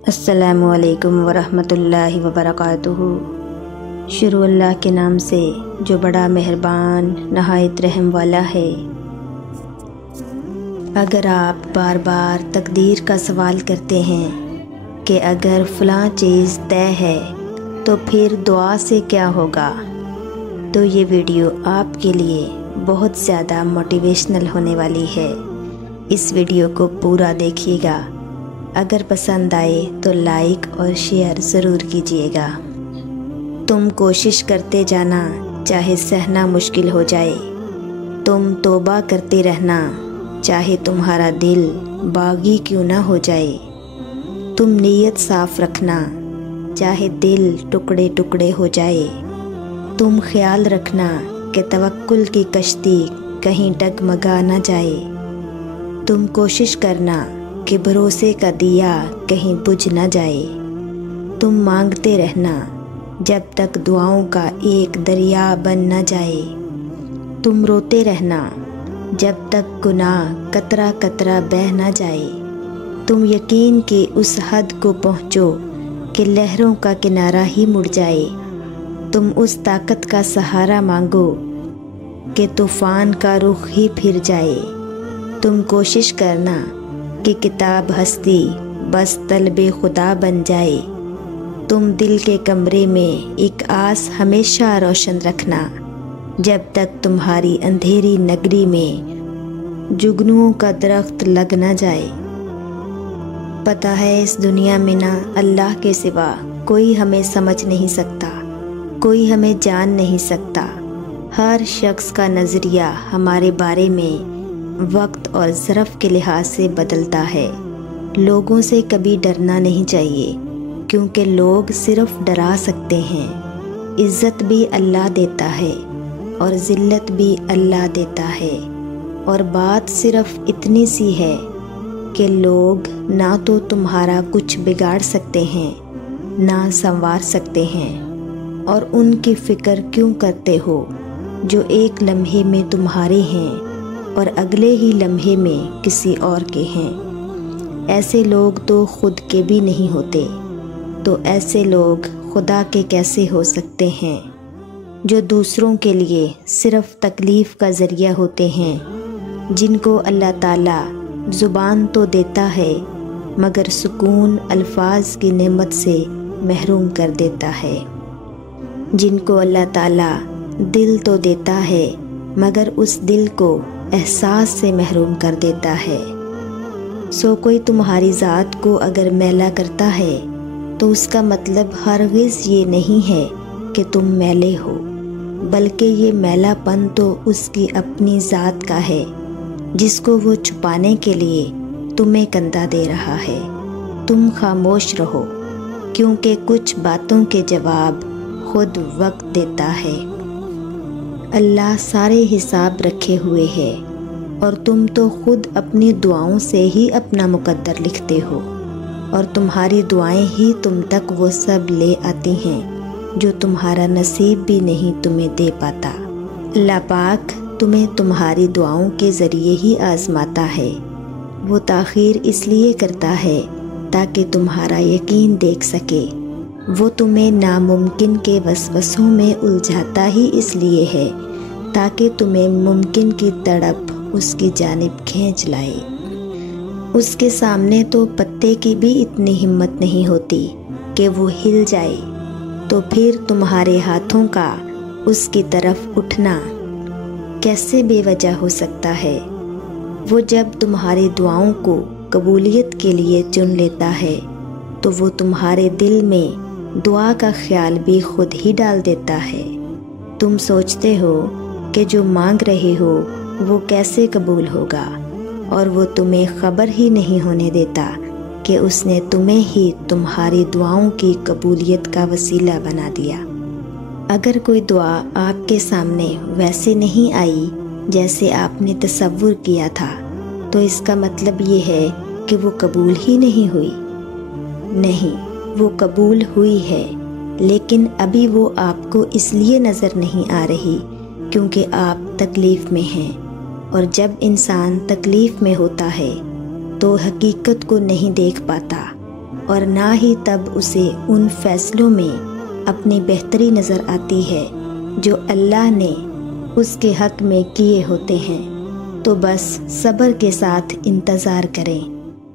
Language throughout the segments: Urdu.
السلام علیکم ورحمۃ اللہ وبرکاتہ۔ شروع اللہ کے نام سے جو بڑا مہربان نہایت رحم والا ہے۔ اگر آپ بار بار تقدیر کا سوال کرتے ہیں کہ اگر فلاں چیز طے ہے تو پھر دعا سے کیا ہوگا، تو یہ ویڈیو آپ کے لیے بہت زیادہ موٹیویشنل ہونے والی ہے۔ اس ویڈیو کو پورا دیکھیے گا، اگر پسند آئے تو لائک اور شیئر ضرور کیجیے گا۔ تم کوشش کرتے جانا چاہے سہنا مشکل ہو جائے، تم توبہ کرتے رہنا چاہے تمہارا دل باغی کیوں نہ ہو جائے، تم نیت صاف رکھنا چاہے دل ٹکڑے ٹکڑے ہو جائے، تم خیال رکھنا کہ توکل کی کشتی کہیں ڈگمگا نہ جائے، تم کوشش کرنا کہ بھروسے کا دیا کہیں بجھ نہ جائے، تم مانگتے رہنا جب تک دعاؤں کا ایک دریا بن نہ جائے، تم روتے رہنا جب تک گناہ قطرہ قطرہ بہہ نہ جائے، تم یقین کی اس حد کو پہنچو کہ لہروں کا کنارہ ہی مڑ جائے، تم اس طاقت کا سہارا مانگو کہ طوفان کا رخ ہی پھر جائے، تم کوشش کرنا کہ کتاب ہستی بس طلب خدا بن جائے، تم دل کے کمرے میں ایک آس ہمیشہ روشن رکھنا جب تک تمہاری اندھیری نگری میں جگنوؤں کا درخت لگ نہ جائے۔ پتہ ہے اس دنیا میں نہ اللہ کے سوا کوئی ہمیں سمجھ نہیں سکتا، کوئی ہمیں جان نہیں سکتا، ہر شخص کا نظریہ ہمارے بارے میں وقت اور ظرف کے لحاظ سے بدلتا ہے۔ لوگوں سے کبھی ڈرنا نہیں چاہیے، کیونکہ لوگ صرف ڈرا سکتے ہیں۔ عزت بھی اللہ دیتا ہے اور ذلت بھی اللہ دیتا ہے، اور بات صرف اتنی سی ہے کہ لوگ نہ تو تمہارا کچھ بگاڑ سکتے ہیں نہ سنوار سکتے ہیں، اور ان کی فکر کیوں کرتے ہو جو ایک لمحے میں تمہارے ہیں اور اگلے ہی لمحے میں کسی اور کے ہیں۔ ایسے لوگ تو خود کے بھی نہیں ہوتے، تو ایسے لوگ خدا کے کیسے ہو سکتے ہیں جو دوسروں کے لیے صرف تکلیف کا ذریعہ ہوتے ہیں، جن کو اللہ تعالیٰ زبان تو دیتا ہے مگر سکون الفاظ کی نعمت سے محروم کر دیتا ہے، جن کو اللہ تعالیٰ دل تو دیتا ہے مگر اس دل کو احساس سے محروم کر دیتا ہے۔ سو کوئی تمہاری ذات کو اگر میلا کرتا ہے تو اس کا مطلب ہرگز یہ نہیں ہے کہ تم میلے ہو، بلکہ یہ میلا پن تو اس کی اپنی ذات کا ہے جس کو وہ چھپانے کے لیے تمہیں کندھا دے رہا ہے۔ تم خاموش رہو، کیونکہ کچھ باتوں کے جواب خود وقت دیتا ہے۔ اللہ سارے حساب رکھے ہوئے ہے، اور تم تو خود اپنی دعاؤں سے ہی اپنا مقدر لکھتے ہو، اور تمہاری دعائیں ہی تم تک وہ سب لے آتی ہیں جو تمہارا نصیب بھی نہیں تمہیں دے پاتا۔ اللہ پاک تمہیں تمہاری دعاؤں کے ذریعے ہی آزماتا ہے، وہ تاخیر اس لیے کرتا ہے تاکہ تمہارا یقین دیکھ سکے، وہ تمہیں ناممکن کے وسوسوں میں الجھاتا ہی اس لیے ہے تاکہ تمہیں ممکن کی تڑپ اس کی جانب کھینچ لائے۔ اس کے سامنے تو پتے کی بھی اتنی ہمت نہیں ہوتی کہ وہ ہل جائے، تو پھر تمہارے ہاتھوں کا اس کی طرف اٹھنا کیسے بے وجہ ہو سکتا ہے؟ وہ جب تمہاری دعاؤں کو قبولیت کے لیے چن لیتا ہے تو وہ تمہارے دل میں دعا کا خیال بھی خود ہی ڈال دیتا ہے۔ تم سوچتے ہو کہ جو مانگ رہے ہو وہ کیسے قبول ہوگا، اور وہ تمہیں خبر ہی نہیں ہونے دیتا کہ اس نے تمہیں ہی تمہاری دعاؤں کی قبولیت کا وسیلہ بنا دیا۔ اگر کوئی دعا آپ کے سامنے ویسے نہیں آئی جیسے آپ نے تصور کیا تھا، تو اس کا مطلب یہ ہے کہ وہ قبول ہی نہیں ہوئی۔ نہیں، وہ قبول ہوئی ہے، لیکن ابھی وہ آپ کو اس لیے نظر نہیں آ رہی کیونکہ آپ تکلیف میں ہیں، اور جب انسان تکلیف میں ہوتا ہے تو حقیقت کو نہیں دیکھ پاتا، اور نہ ہی تب اسے ان فیصلوں میں اپنی بہتری نظر آتی ہے جو اللہ نے اس کے حق میں کیے ہوتے ہیں، تو بس صبر کے ساتھ انتظار کریں،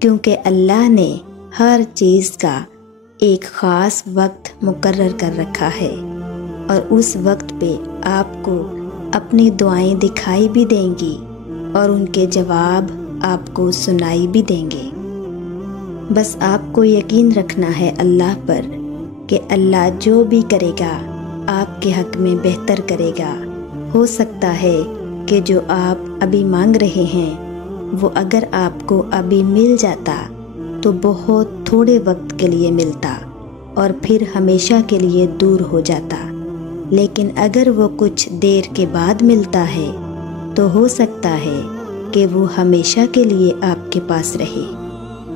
کیونکہ اللہ نے ہر چیز کا ایک خاص وقت مقرر کر رکھا ہے، اور اس وقت پہ آپ کو اپنی دعائیں دکھائی بھی دیں گی اور ان کے جواب آپ کو سنائی بھی دیں گے۔ بس آپ کو یقین رکھنا ہے اللہ پر کہ اللہ جو بھی کرے گا آپ کے حق میں بہتر کرے گا۔ ہو سکتا ہے کہ جو آپ ابھی مانگ رہے ہیں وہ اگر آپ کو ابھی مل جاتا تو بہت تھوڑے وقت کے لیے ملتا اور پھر ہمیشہ کے لیے دور ہو جاتا، لیکن اگر وہ کچھ دیر کے بعد ملتا ہے تو ہو سکتا ہے کہ وہ ہمیشہ کے لیے آپ کے پاس رہے۔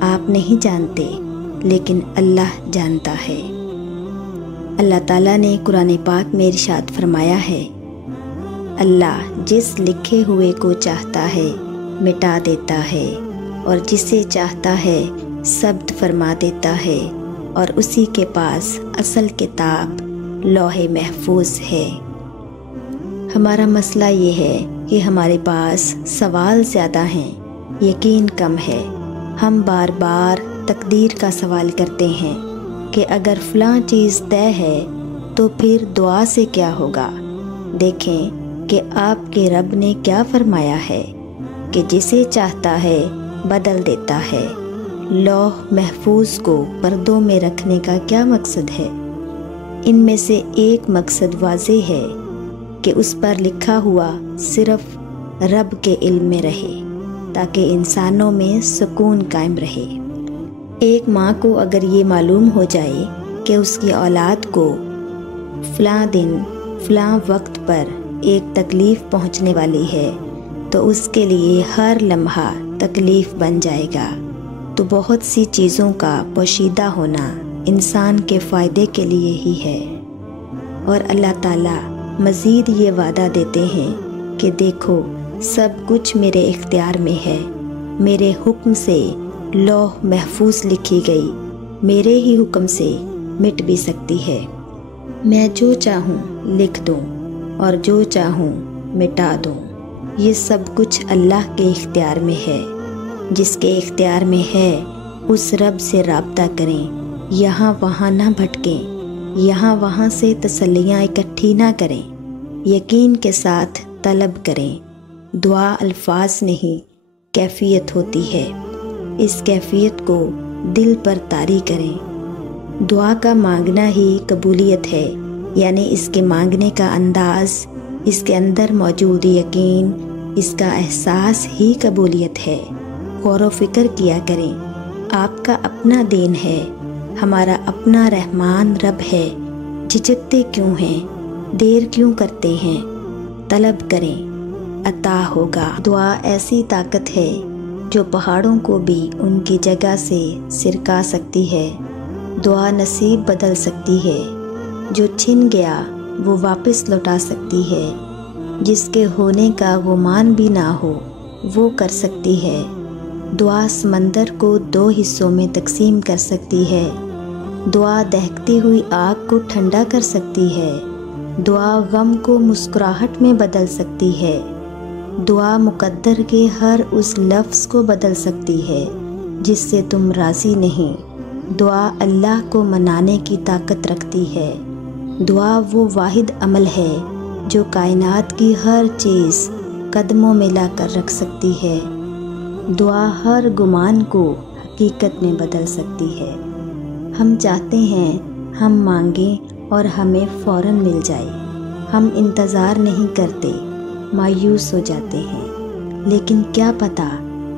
آپ نہیں جانتے لیکن اللہ جانتا ہے۔ اللہ تعالیٰ نے قرآن پاک میں ارشاد فرمایا ہے، اللہ جس لکھے ہوئے کو چاہتا ہے مٹا دیتا ہے اور جسے چاہتا ہے ثبت فرما دیتا ہے، اور اسی کے پاس اصل کتاب لوح محفوظ ہے۔ ہمارا مسئلہ یہ ہے کہ ہمارے پاس سوال زیادہ ہیں، یقین کم ہے۔ ہم بار بار تقدیر کا سوال کرتے ہیں کہ اگر فلاں چیز طے ہے تو پھر دعا سے کیا ہوگا۔ دیکھیں کہ آپ کے رب نے کیا فرمایا ہے کہ جسے چاہتا ہے بدل دیتا ہے۔ لوح محفوظ کو پردوں میں رکھنے کا کیا مقصد ہے؟ ان میں سے ایک مقصد واضح ہے کہ اس پر لکھا ہوا صرف رب کے علم میں رہے تاکہ انسانوں میں سکون قائم رہے۔ ایک ماں کو اگر یہ معلوم ہو جائے کہ اس کی اولاد کو فلاں دن فلاں وقت پر ایک تکلیف پہنچنے والی ہے تو اس کے لیے ہر لمحہ تکلیف بن جائے گا، تو بہت سی چیزوں کا پوشیدہ ہونا انسان کے فائدے کے لیے ہی ہے۔ اور اللہ تعالیٰ مزید یہ وعدہ دیتے ہیں کہ دیکھو سب کچھ میرے اختیار میں ہے، میرے حکم سے لوح محفوظ لکھی گئی، میرے ہی حکم سے مٹ بھی سکتی ہے۔ میں جو چاہوں لکھ دوں اور جو چاہوں مٹا دوں، یہ سب کچھ اللہ کے اختیار میں ہے۔ جس کے اختیار میں ہے اس رب سے رابطہ کریں، یہاں وہاں نہ بھٹکیں، یہاں وہاں سے تسلیاں اکٹھی نہ کریں، یقین کے ساتھ طلب کریں۔ دعا الفاظ نہیں کیفیت ہوتی ہے، اس کیفیت کو دل پر طاری کریں۔ دعا کا مانگنا ہی قبولیت ہے، یعنی اس کے مانگنے کا انداز، اس کے اندر موجود یقین، اس کا احساس ہی قبولیت ہے۔ غور و فکر کیا کریں، آپ کا اپنا دین ہے، ہمارا اپنا رحمان رب ہے، جھجکتے کیوں ہیں، دیر کیوں کرتے ہیں؟ طلب کریں، عطا ہوگا۔ دعا ایسی طاقت ہے جو پہاڑوں کو بھی ان کی جگہ سے سرکا سکتی ہے۔ دعا نصیب بدل سکتی ہے، جو چھن گیا وہ واپس لوٹا سکتی ہے، جس کے ہونے کا گمان بھی نہ ہو وہ کر سکتی ہے۔ دعا سمندر کو 2 حصوں میں تقسیم کر سکتی ہے۔ دعا دہکتی ہوئی آگ کو ٹھنڈا کر سکتی ہے۔ دعا غم کو مسکراہٹ میں بدل سکتی ہے۔ دعا مقدر کے ہر اس لفظ کو بدل سکتی ہے جس سے تم راضی نہیں۔ دعا اللہ کو منانے کی طاقت رکھتی ہے۔ دعا وہ واحد عمل ہے جو کائنات کی ہر چیز قدموں میں لا کر رکھ سکتی ہے۔ دعا ہر گمان کو حقیقت میں بدل سکتی ہے۔ ہم چاہتے ہیں ہم مانگیں اور ہمیں فوراً مل جائے، ہم انتظار نہیں کرتے، مایوس ہو جاتے ہیں، لیکن کیا پتہ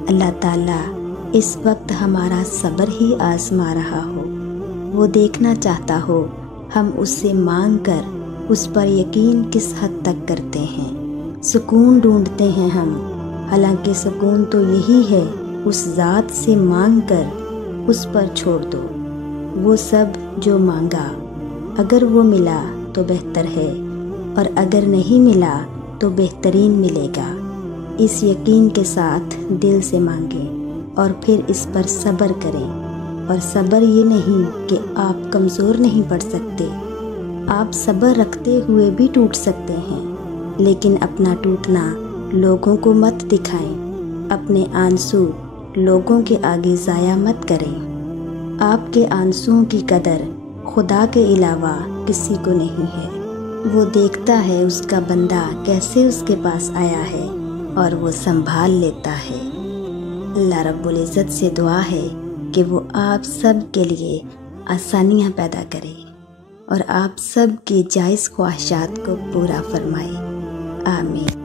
اللہ تعالیٰ اس وقت ہمارا صبر ہی آزما رہا ہو، وہ دیکھنا چاہتا ہو ہم اس سے مانگ کر اس پر یقین کس حد تک کرتے ہیں۔ سکون ڈھونڈتے ہیں ہم، حالانکہ سکون تو یہی ہے اس ذات سے مانگ کر اس پر چھوڑ دو۔ وہ سب جو مانگا، اگر وہ ملا تو بہتر ہے، اور اگر نہیں ملا تو بہترین ملے گا۔ اس یقین کے ساتھ دل سے مانگیں اور پھر اس پر صبر کریں۔ اور صبر یہ نہیں کہ آپ کمزور نہیں پڑ سکتے، آپ صبر رکھتے ہوئے بھی ٹوٹ سکتے ہیں، لیکن اپنا ٹوٹنا لوگوں کو مت دکھائیں، اپنے آنسو لوگوں کے آگے ضائع مت کریں۔ آپ کے آنسوؤں کی قدر خدا کے علاوہ کسی کو نہیں ہے۔ وہ دیکھتا ہے اس کا بندہ کیسے اس کے پاس آیا ہے اور وہ سنبھال لیتا ہے۔ اللہ رب العزت سے دعا ہے کہ وہ آپ سب کے لیے آسانیاں پیدا کرے اور آپ سب کی جائز خواہشات کو پورا فرمائے۔ آمین۔